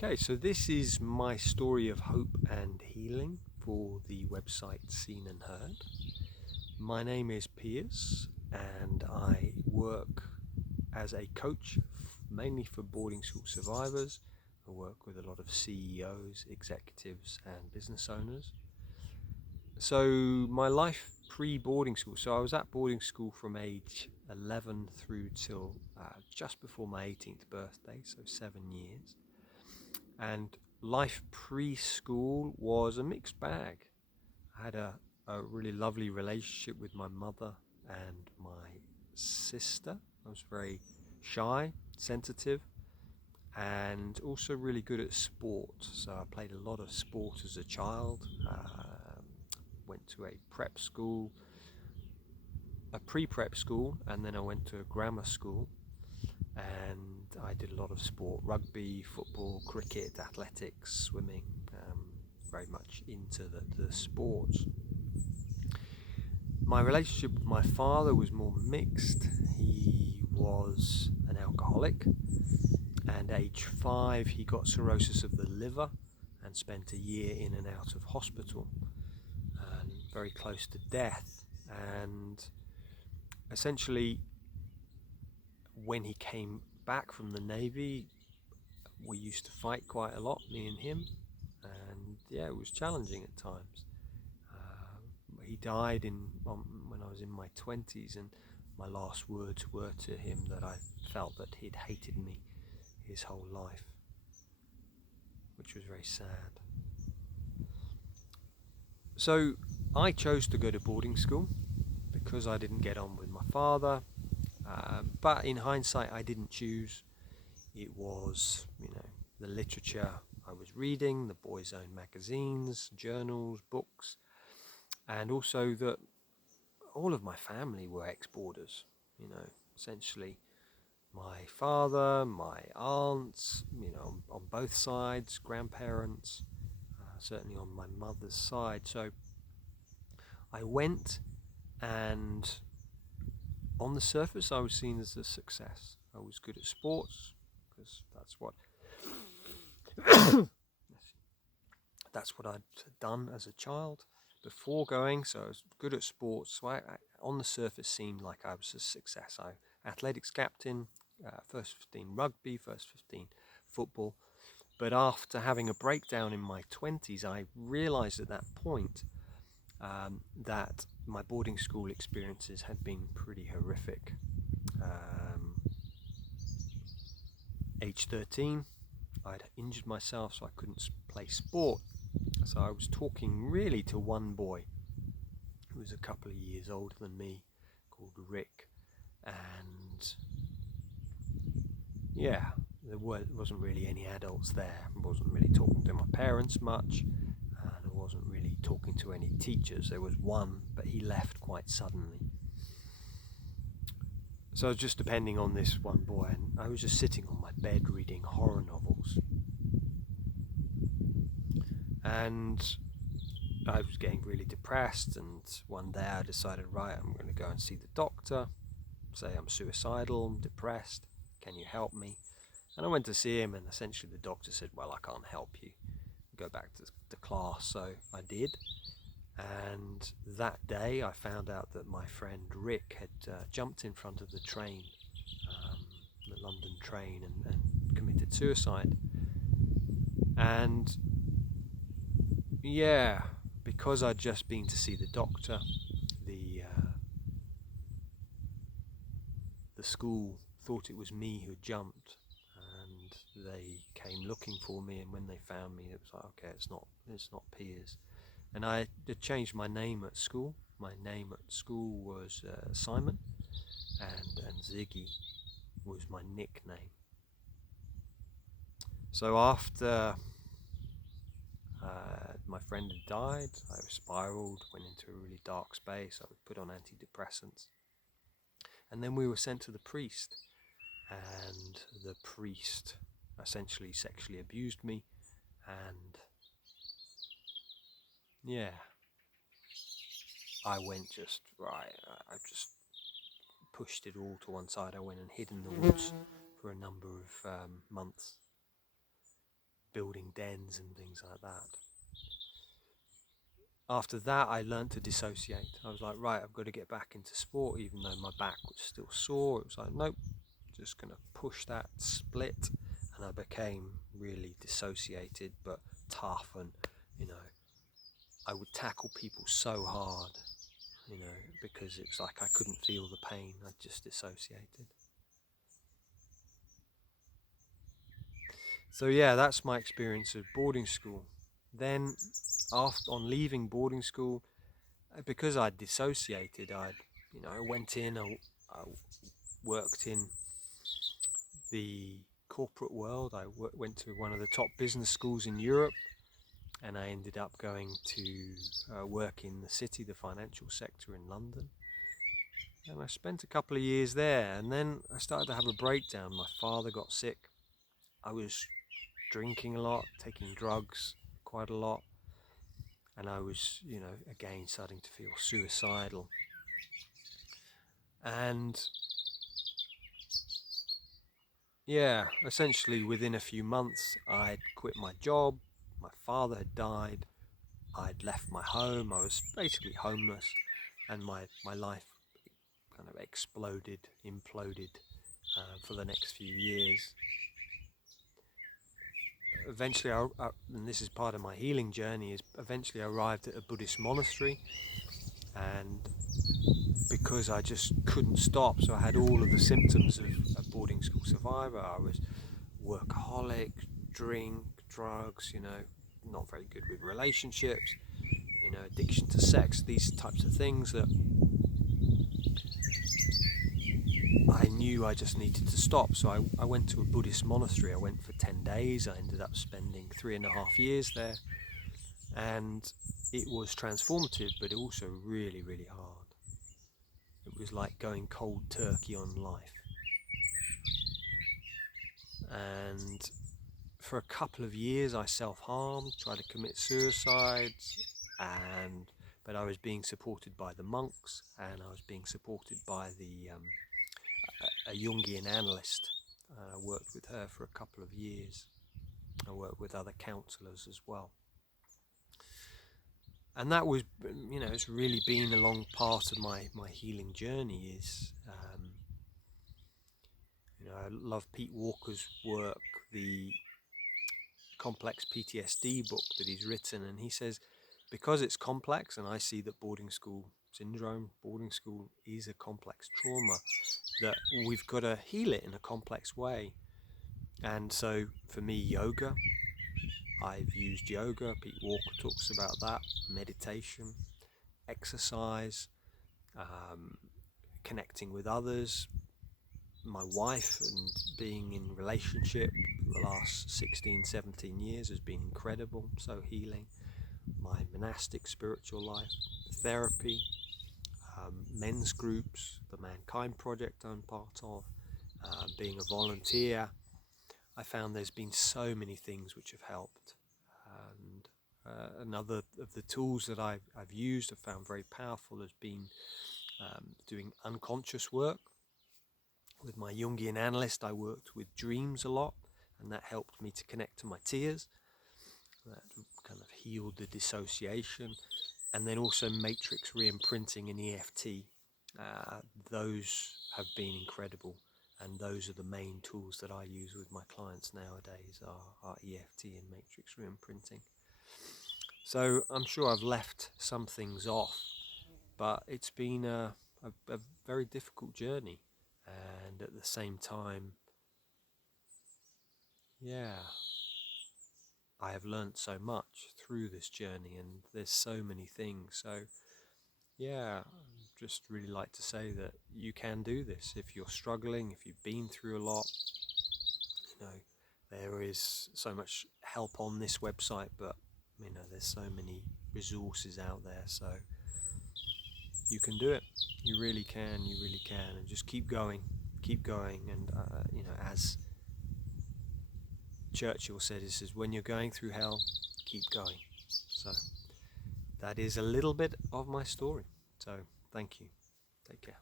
Okay, so this is my story of hope and healing for the website Seen and Heard. My name is Piers and I work as a coach mainly for boarding school survivors. I work with a lot of CEOs, executives and business owners. So my life pre-boarding school, so I was at boarding school from age 11 through till just before my 18th birthday, so 7 years. And life preschool was a mixed bag. I had a really lovely relationship with my mother and my sister. I was very shy, sensitive, and also really good at sport. So I played a lot of sport as a child. Went to a prep school, a pre-prep school, and then I went to a grammar school. And I did a lot of sport: rugby, football, cricket, athletics, swimming. Very much into the sports. My relationship with my father was more mixed. He was an alcoholic, and age 5 he got cirrhosis of the liver and spent a year in and out of hospital, and very close to death. And essentially, when he came back from the Navy, we used to fight quite a lot, me and him, and yeah, it was challenging at times. He died when I was in my 20s, and my last words were to him that I felt that he'd hated me his whole life, which was very sad. So I chose to go to boarding school because I didn't get on with my father, but in hindsight I didn't choose. It was, the literature I was reading, the boys' own magazines, journals, books, and also that all of my family were ex-boarders. Essentially my father, my aunts, on both sides, grandparents, certainly on my mother's side. So I went, and on the surface I was seen as a success. I was good at sports because that's what I'd done as a child before going. So I was good at sports. So I on the surface seemed like I was a success. Athletics captain, first 15 rugby, first 15 football. But after having a breakdown in my 20s, I realized at that point that my boarding school experiences had been pretty horrific. Age 13, I'd injured myself, so I couldn't play sport. So I was talking really to one boy who was a couple of years older than me, called Rick. And yeah, there wasn't really any adults there. I wasn't really talking to my parents much, and I wasn't really talking to any teachers. There was one, but he left quite suddenly. So I was just depending on this one boy, and I was just sitting on my bed reading horror novels. And I was getting really depressed, and one day I decided, right, I'm going to go and see the doctor, say I'm suicidal, I'm depressed, can you help me? And I went to see him, and essentially the doctor said, well, I can't help you, go back to class. So I did, and that day I found out that my friend Rick had jumped in front of the train, the London train, and committed suicide. And yeah, because I'd just been to see the doctor, the school thought it was me who jumped, and they came looking for me. And when they found me, it was like, okay, it's not Piers. And I had changed my name at school. My name at school was Simon, and Ziggy was my nickname. So after my friend had died, I spiraled, went into a really dark space. I was put on antidepressants, and then we were sent to the priest, and the priest essentially sexually abused me. And yeah, I went just right. I just pushed it all to one side. I went and hid in the woods for a number of months. building dens and things like that. After that, I learned to dissociate. I was like, right, I've got to get back into sport, even though my back was still sore. It was like, nope, just going to push that split. And I became really dissociated, but tough. And, I would tackle people so hard, because it's like I couldn't feel the pain. I just dissociated. So yeah, that's my experience of boarding school. Then, on leaving boarding school, because I dissociated, I went in, I worked in the corporate world. I went to one of the top business schools in Europe, and I ended up going to work in the city, the financial sector in London. And I spent a couple of years there, and then I started to have a breakdown. My father got sick. I was drinking a lot, taking drugs quite a lot, and I was, again starting to feel suicidal. And yeah, essentially within a few months, I'd quit my job. My father had died. I'd left my home. I was basically homeless, and my life kind of exploded, imploded for the next few years. Eventually, and this is part of my healing journey, is eventually I arrived at a Buddhist monastery, and because I just couldn't stop, so I had all of the symptoms of a boarding school survivor. I was workaholic, drink, drugs, not very good with relationships, addiction to sex, these types of things that I knew I just needed to stop. So I went to a Buddhist monastery. I went for 10 days. I ended up spending 3.5 years there, and it was transformative, but also really, really hard. It was like going cold turkey on life. And for a couple of years I self-harmed, tried to commit suicide, but I was being supported by the monks, and I was being supported by a Jungian analyst. I worked with her for a couple of years. I worked with other counsellors as well. And that was, it's really been a long part of my healing journey. Is I love Pete Walker's work, the complex PTSD book that he's written, and he says, because it's complex, and I see that boarding school syndrome, boarding school is a complex trauma, that we've got to heal it in a complex way. And so for me, yoga, I've used yoga. Pete Walker talks about that. Meditation, exercise, connecting with others, my wife, and being in relationship for the last 16, 17 years has been incredible, so healing. My monastic spiritual life, therapy, men's groups, the Mankind Project I'm part of, being a volunteer. I found there's been so many things which have helped. And another of the tools that I've used, I've found very powerful, has been doing unconscious work. With my Jungian analyst, I worked with dreams a lot, and that helped me to connect to my tears. That kind of healed the dissociation. And then also matrix re-imprinting and EFT. Those have been incredible, and those are the main tools that I use with my clients nowadays are EFT and matrix re-imprinting. So I'm sure I've left some things off, but it's been a very difficult journey, and at the same time, I have learned so much through this journey, and there's so many things. So just really like to say that you can do this if you're struggling, if you've been through a lot. There is so much help on this website, but there's so many resources out there, so you can do it. You really can, and just keep going, and as Churchill said, he says, when you're going through hell, keep going. So that is a little bit of my story. So thank you. Take care.